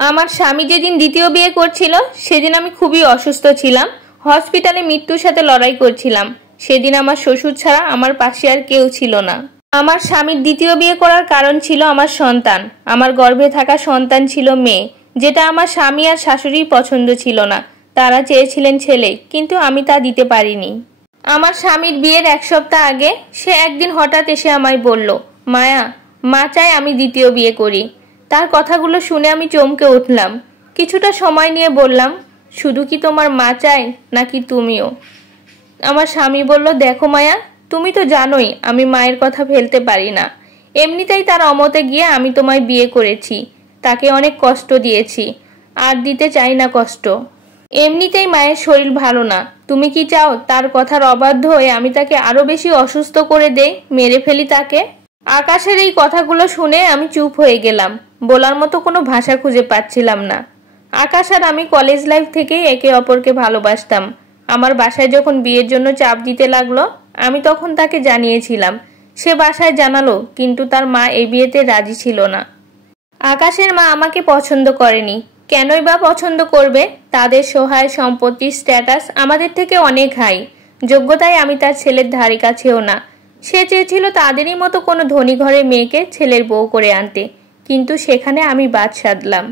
আমার স্বামী যেদিন দ্বিতীয় বিয়ে করছিল সেদিন আমি খুবই অসুস্থ ছিলাম, হসপিটালে মৃত্যুর সাথে লড়াই করছিলাম। সেদিন আমার শ্বশুর ছাড়া আমার পাশে আর কেউ ছিল না। আমার স্বামীর দ্বিতীয় বিয়ে করার কারণ ছিল আমার সন্তান। আমার গর্ভে থাকা সন্তান ছিল মেয়ে, যেটা আমার স্বামী আর শাশুড়ির পছন্দ ছিল না। তারা চেয়েছিলেন ছেলে, কিন্তু আমি তা দিতে পারিনি। আমার স্বামীর বিয়ের 1 সপ্তাহ আগে সে একদিন হঠাৎ এসে আমায় বলল, মায়া, মা চায় আমি দ্বিতীয় বিয়ে করি। তার কথাগুলো শুনে আমি চমকে উঠলাম। কিছুটা সময় নিয়ে বললাম, শুধু কি তোমার মা চায় নাকি তুমিও? আমার স্বামী বলল, দেখো মায়া, তুমি তো জানোই আমি মায়ের কথা ফেলতে পারি না। এমনিতেই তার অমতে গিয়ে আমি তোমায় বিয়ে করেছি। তাকে অনেক কষ্ট দিয়েছি, আর দিতে চাই না কষ্ট। এমনিতেই মায়ের শরীর ভালো না। তুমি কি চাও তার কথার অবাধ্য হয়ে আমি তাকে আরো বেশি অসুস্থ করে দেই, মেরে ফেলি তাকে? আকাশের এই কথাগুলো শুনে আমি চুপ হয়ে গেলাম। বলার মতো কোনো ভাষা খুঁজে পাচ্ছিলাম না। আকাশ আর আমি কলেজ লাইফ থেকেই একে অপরকে ভালোবাসতাম। আমার বাসায় যখন বিয়ের জন্য চাপ দিতে লাগলো, আমি তখন তাকে জানিয়েছিলাম। সে বাসায় জানালো, কিন্তু তার মা এই বিয়েতে রাজি ছিল না। আকাশের মা আমাকে পছন্দ করেনি। কেনই বা পছন্দ করবে? তাদের সহায় সম্পত্তির স্ট্যাটাস আমাদের থেকে অনেক হাই। যোগ্যতায় আমি তার ছেলের ধারে কাছেও না। সে চেয়েছিল তাদেরই মতো কোনো ধনী ঘরের মেয়েকে ছেলের বউ করে আনতে, কিন্তু সেখানে আমি বাদ সাধলাম।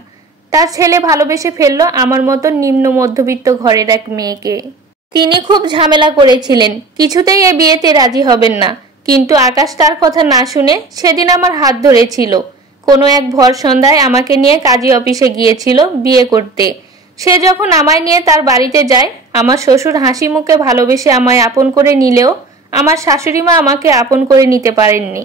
তার ছেলে ভালোবেসে ফেললো আমার মতো নিম্ন মধ্যবিত্ত ঘরের এক মেয়েকে। তিনি খুব ঝামেলা করেছিলেন, কিছুতেই এ বিয়েতে রাজি হবেন না। কিন্তু আকাশ তার কথা না শুনে সেদিন আমার হাত ধরেছিল। কোনো এক ভর সন্ধ্যায় আমাকে নিয়ে কাজী অফিসে গিয়েছিল বিয়ে করতে। সে যখন আমায় নিয়ে তার বাড়িতে যায়, আমার শ্বশুর হাসি মুখে ভালোবেসে আমায় আপন করে নিলেও আমার শাশুড়ি মা আমাকে আপন করে নিতে পারেননি।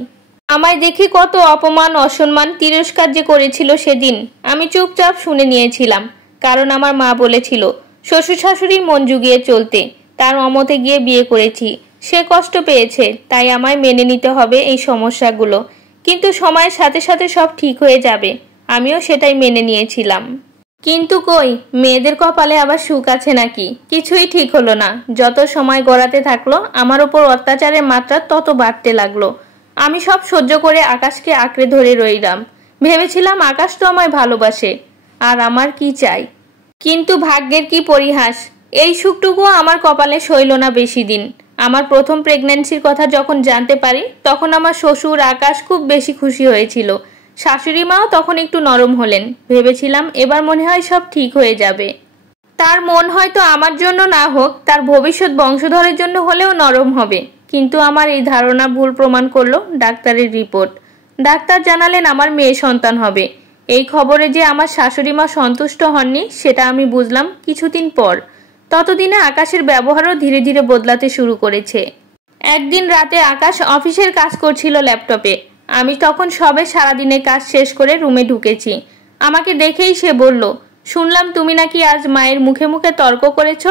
আমায় দেখে কত অপমান, অসম্মান, তিরস্কার যে করেছিল সেদিন আমি চুপচাপ শুনে নিয়েছিলাম। কারণ আমার মা বলেছিল শ্বশুর শাশুড়ির মন জুগিয়ে চলতে। তার অমতে গিয়ে বিয়ে করেছি। সে কষ্ট পেয়েছে, তাই আমায় মেনে নিতে হবে এই সমস্যাগুলো। কিন্তু সময়ের সাথে সাথে সব ঠিক হয়ে যাবে, আমিও সেটাই মেনে নিয়েছিলাম। কিন্তু কই, মেয়েদের কপালে আবার সুখ আছে নাকি? কিছুই ঠিক হলো না। যত সময় গড়াতে থাকলো আমার ওপর অত্যাচারের মাত্রা তত বাড়তে লাগলো। আমি সব সহ্য করে আকাশকে আঁকড়ে ধরে রইলাম। ভেবেছিলাম আকাশ তো আমায় ভালোবাসে, আর আমার কি চাই। কিন্তু ভাগ্যের কি পরিহাস, এই সুখটুকুও আমার কপালে সইল না বেশি দিন। আমার প্রথম প্রেগন্যান্সির কথা যখন জানতে পারি, তখন আমার শ্বশুর আকাশ খুব বেশি খুশি হয়েছিল। শাশুড়ি মাও তখন একটু নরম হলেন। ভেবেছিলাম এবার মনে হয় সব ঠিক হয়ে যাবে। তার মন হয়তো আমার জন্য না হোক, তার ভবিষ্যৎ বংশধরের জন্য হলেও নরম হবে। কিন্তু আমার এই ধারণা ভুল প্রমাণ করলো ডাক্তারের রিপোর্ট। ডাক্তার জানালেন আমার মেয়ে সন্তান হবে। এই খবরে যে আমার শাশুড়ি মা সন্তুষ্ট হননি সেটা আমি বুঝলাম কিছুদিন পর। ততদিনে আকাশের ব্যবহারও ধীরে ধীরে বদলাতে শুরু করেছে। একদিন রাতে আকাশ অফিসের কাজ করছিল ল্যাপটপে। আমি তখন সবে সারাদিনের কাজ শেষ করে রুমে ঢুকেছি। আমাকে দেখেই সে বলল, শুনলাম তুমি নাকি আজ মায়ের মুখে মুখে তর্ক করেছ।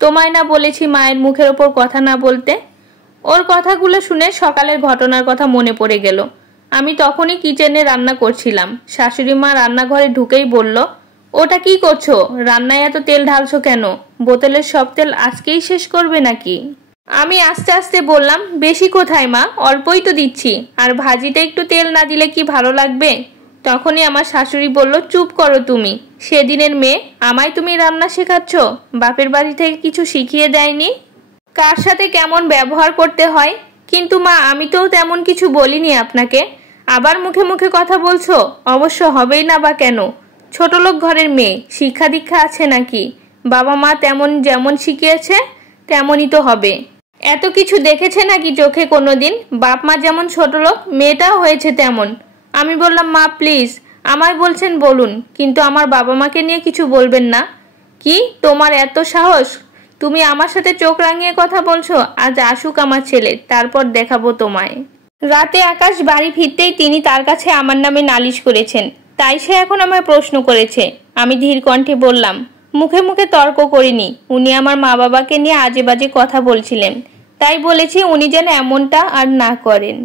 তোমায় না বলেছি মায়ের মুখের ওপর কথা না বলতে? ওর কথাগুলো শুনে সকালের ঘটনার কথা মনে পড়ে গেল। আমি তখনই কিচেনে রান্না করছিলাম। শাশুড়ি মা রান্নাঘরে ঢুকেই বলল, ওটা কি করছো? রান্নায় এত তেল ঢালছো কেন? বোতলের সব তেল আজকেই শেষ করবে নাকি? আমি আস্তে আস্তে বললাম, বেশি কোথায় মা, অল্পই তো দিচ্ছি। আর ভাজিতে একটু তেল না দিলে কি ভালো লাগবে? তখনই আমার শাশুড়ি বলল, চুপ করো তুমি। সেদিনের মেয়ে, আমায় তুমি রান্না শেখাচ্ছ? বাপের বাড়ি থেকে কিছু শিখিয়ে দেয়নি? কার সাথে কেমন ব্যবহার করতে হয়? কিন্তু মা, আমি তো তেমন কিছু বলিনি আপনাকে। আবার মুখে মুখে কথা বলছো? অবশ্য হবেই না বা কেন? ছোটলোক ঘরের মেয়ে, শিক্ষা দীক্ষা আছে নাকি? বাবা মা তেমন যেমন শিখিয়েছে তেমনই তো হবে। এত কিছু দেখেছে নাকি চোখে কোনোদিন? বাপ মা যেমন ছোটলোক, মেয়েটাও হয়েছে তেমন। আমি বললাম, মা প্লিজ, আমায় বলছেন বলুন, কিন্তু আমার বাবা মাকে নিয়ে কিছু বলবেন না। কি তোমার এত সাহস? তুমি আমার সাথে চোখ রাঙিয়ে কথা বলছো? আজ আসুক আমার ছেলে, তারপর দেখাবো তোমায়। রাতে আকাশ বাড়ি ফিরতেই তিনি তার কাছে আমার নামে নালিশ করেছেন, তাই সে এখন আমায় প্রশ্ন করেছে। আমি ধীর কণ্ঠে বললাম, মুখে মুখে তর্ক করিনি। উনি আমার মা বাবাকে নিয়ে আজে বাজে কথা বলছিলেন, তাই বলেছি উনি যেন এমনটা আর না করেন।